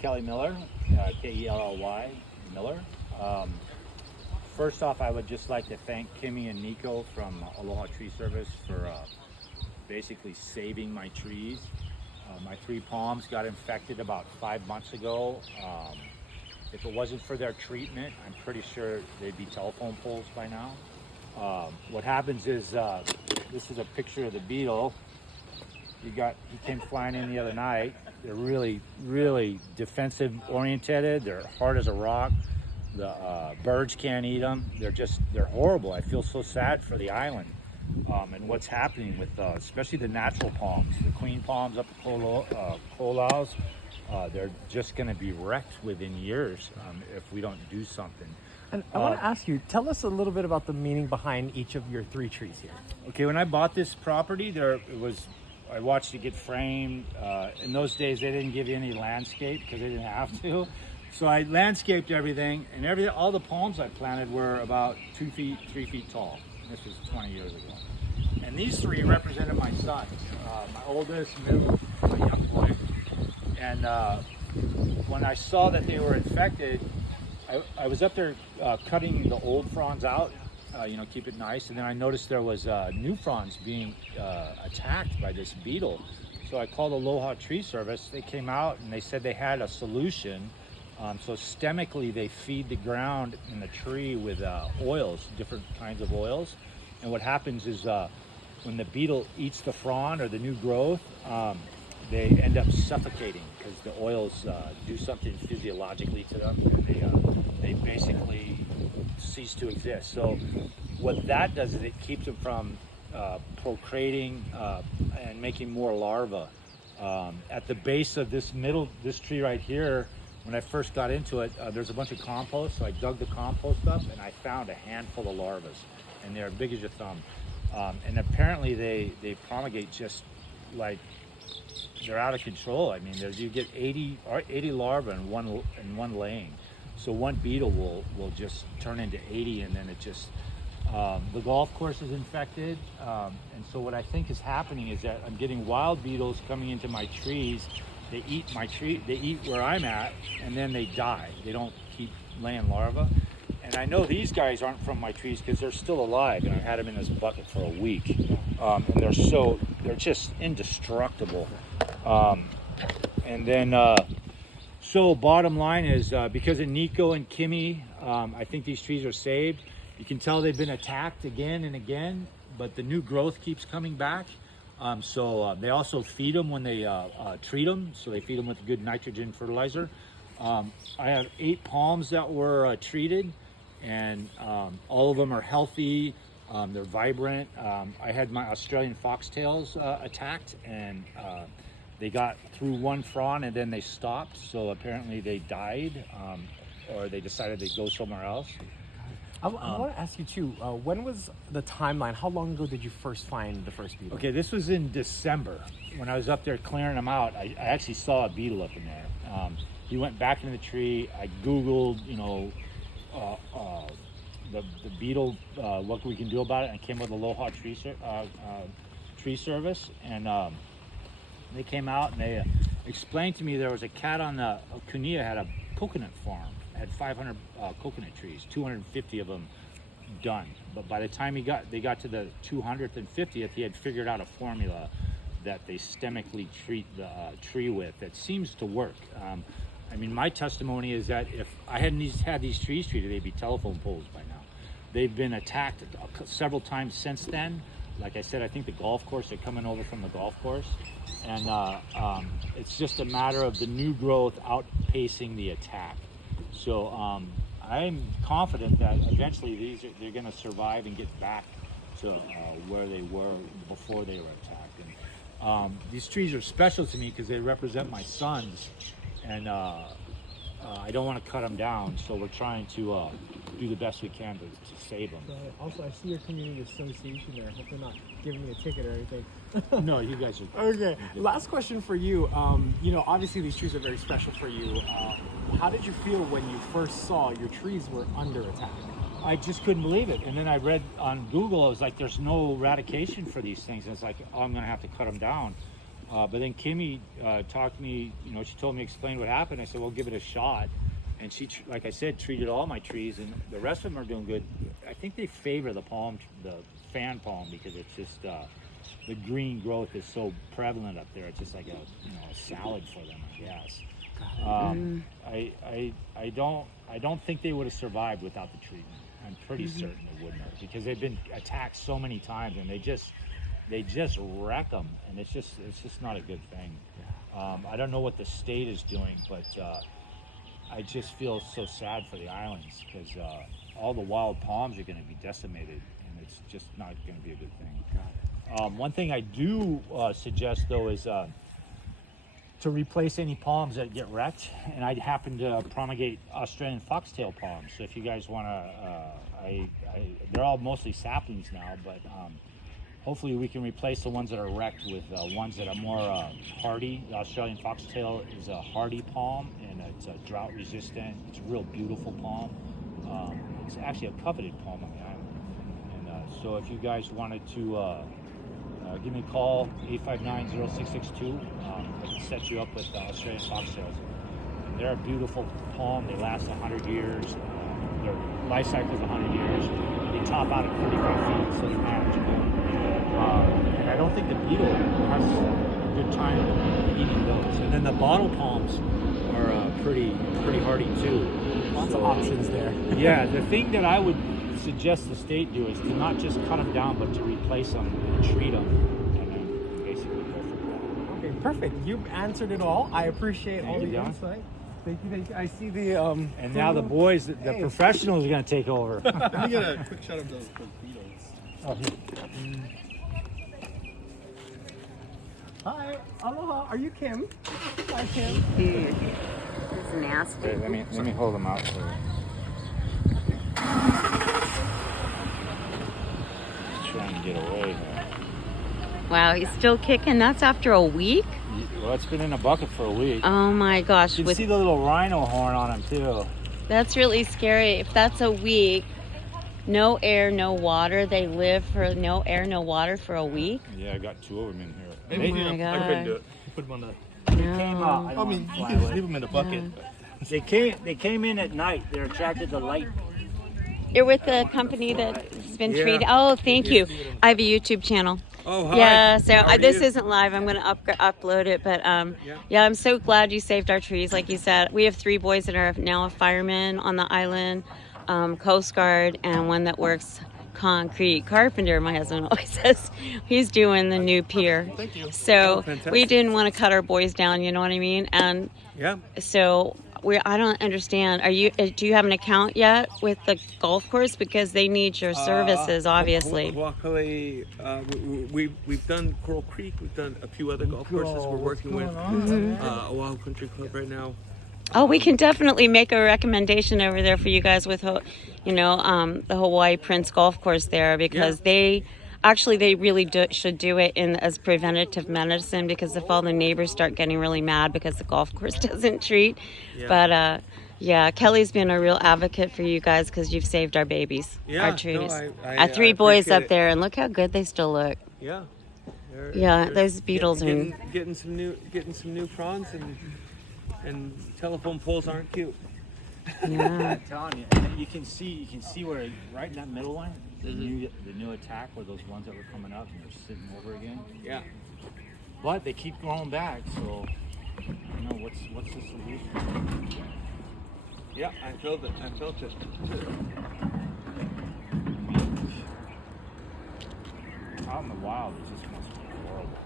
Kelly Miller, Kelly Miller. First off, I would just like to thank Kimmy and Nico from ALOHA Tree Service for basically saving my trees. My 3 palms got infected about 5 months ago. If it wasn't for their treatment, I'm pretty sure they'd be telephone poles by now. What happens is, this is a picture of the Beetle. He came flying in the other night. They're really, really defensive oriented. They're hard as a rock. The birds can't eat them. They're horrible. I feel so sad for the island and what's happening with, especially the natural palms, the queen palms up at Kolaus. They're just going to be wrecked within years if we don't do something. And I want to ask you, tell us a little bit about the meaning behind each of your 3 trees here. Okay, when I bought this property, I watched it get framed. In those days, they didn't give you any landscape because they didn't have to. So I landscaped everything, and all the palms I planted were about 2 feet, 3 feet tall. This was 20 years ago. And these 3 represented my sons, my oldest, middle, my young boy. And when I saw that they were infected, I was up there cutting the old fronds out, keep it nice. And then I noticed there was new fronds being attacked by this beetle. So I called ALOHA Tree Service. They came out and they said they had a solution. So stemically, they feed the ground in the tree with oils, different kinds of oils. And what happens is when the beetle eats the frond or the new growth, they end up suffocating because the oils do something physiologically to them. And they basically cease to exist. So what that does is it keeps them from procreating and making more larvae. At the base of this tree right here, when I first got into it, there's a bunch of compost, so I dug the compost up and I found a handful of larvae, and they're big as your thumb. And apparently they promulgate just like they're out of control. I mean, you get 80 larvae in one laying. So one beetle will just turn into 80, and then it just the golf course is infected. And so what I think is happening is that I'm getting wild beetles coming into my trees. They eat my tree, they eat where I'm at, and then they die. They don't keep laying larvae. And I know these guys aren't from my trees because they're still alive, and I had them in this bucket for a week. And they're just indestructible. And then, so bottom line is, because of Nico and Kimmy, I think these trees are saved. You can tell they've been attacked again and again, but the new growth keeps coming back. So they also feed them when they treat them. So they feed them with good nitrogen fertilizer. I have 8 palms that were treated, and all of them are healthy. They're vibrant. I had my Australian foxtails attacked, and they got through one frond and then they stopped. So apparently they died, or they decided they'd go somewhere else. I want to ask you too, when was the timeline? How long ago did you first find the first beetle? Okay, this was in December. When I was up there clearing them out, I actually saw a beetle up in there. He went back into the tree. I Googled, the beetle, what we can do about it, and I came with ALOHA Tree Service. And they came out and they explained to me there was a cat on the Kunia had a coconut farm. Had 500 coconut trees, 250 of them done. But by the time they got to the 250th, he had figured out a formula that they stemically treat the tree with that seems to work. I mean, my testimony is that if I hadn't had these trees treated, they'd be telephone poles by now. They've been attacked several times since then. Like I said, I think the golf course, they're coming over from the golf course. And it's just a matter of the new growth outpacing the attack. So I'm confident that eventually they're going to survive and get back to where they were before they were attacked. And these trees are special to me because they represent my sons, and I don't want to cut them down. So we're trying to do the best we can to save them. Also, I see your community association there. I hope they're not giving me a ticket or anything. No, you guys are. Okay. Last question for you. Obviously these trees are very special for you. How did you feel when you first saw your trees were under attack? I just couldn't believe it. And then I read on Google, I was like, there's no eradication for these things. And it's like, oh, I'm going to have to cut them down. But then Kimmy talked to me, you know, she told me, explain what happened. I said, well, give it a shot. And she, like I said, treated all my trees, and the rest of them are doing good. I think they favor the fan palm, because it's just, the green growth is so prevalent up there. It's just like a salad for them, I guess. I don't think they would have survived without the treatment. I'm pretty certain they wouldn't have, because they've been attacked so many times, and they just wreck them, and it's just not a good thing. I don't know what the state is doing, but I just feel so sad for the islands, because all the wild palms are going to be decimated, and it's just not going to be a good thing. One thing I do suggest, though, is to replace any palms that get wrecked, and I happen to promulgate Australian foxtail palms. So if you guys want to, they're all mostly saplings now, but hopefully we can replace the ones that are wrecked with ones that are more hardy. The Australian foxtail is a hardy palm, and it's drought resistant. It's a real beautiful palm. It's actually a coveted palm on the island. And so if you guys wanted to give me a call, 859-0662. I can set you up with Australian foxtails. They're a beautiful palm. They last 100 years. Their life cycle is 100 years. They top out at 45 feet, so they're manageable. And I don't think the beetle has a good time eating those. And then the bottle palms are pretty hardy too. Lots of options there. Yeah, the thing that I would suggest the state do is to not just cut them down, but to replace them and treat them, and then basically go from there. Okay, perfect. You've answered it all. I appreciate all the you, Don. insight. Thank you. I see the And now the boys, the professionals, are going to take over. Let me get a quick shot of those beetles. Oh, here. Hi, aloha. Are you Kim? Hi, Kim. Dude, it's nasty. Wait, let me hold them out for you. He's trying to get away here. Wow, he's still kicking. That's after a week? Well, it's been in a bucket for a week. Oh my gosh. You can see the little rhino horn on him too. That's really scary. If that's a week, no air, no water. They live for no air, no water for a week? Yeah, I got two of them in here. Maybe Oh my I couldn't do God. it. Put them on the. They came out. I mean, you can just leave them in the bucket. They came in at night. They're attracted to light. You're with the company that's been treated. Oh, thank you. I have a YouTube channel. Oh, hi. Yeah, so How are this you? isn't live. I'm going to upload it, but yeah, I'm so glad you saved our trees. Like you said, we have 3 boys that are now a fireman on the island, Coast Guard, and one that works concrete carpenter. My husband always says he's doing the new pier. Thank you. So fantastic. we didn't want to cut our boys down. You know what I mean? And Yeah. so I don't understand. Do you have an account yet with the golf course, because they need your services, obviously? Luckily, we've done Coral Creek. We've done a few other golf courses. We're working with Oahu Country Club right now. Oh, we can definitely make a recommendation over there for you guys with, the Hawaii Prince Golf Course there, because they really should do it as preventative medicine, because if all the neighbors start getting really mad because the golf course doesn't treat. Yeah. But yeah, Kelly's been a real advocate for you guys, because you've saved our babies, Yeah, our trees. no, I Our 3 boys appreciate up it. there, and look how good they still look. Yeah. Those beetles are. Getting some new prawns, and telephone poles aren't cute. Yeah. I'm telling you, you can see where right in that middle one, the new attack, where those ones that were coming up and they're sitting over again. Yeah. But they keep growing back, so what's the solution? Yeah, I felt it. Out in the wild, it just must be horrible.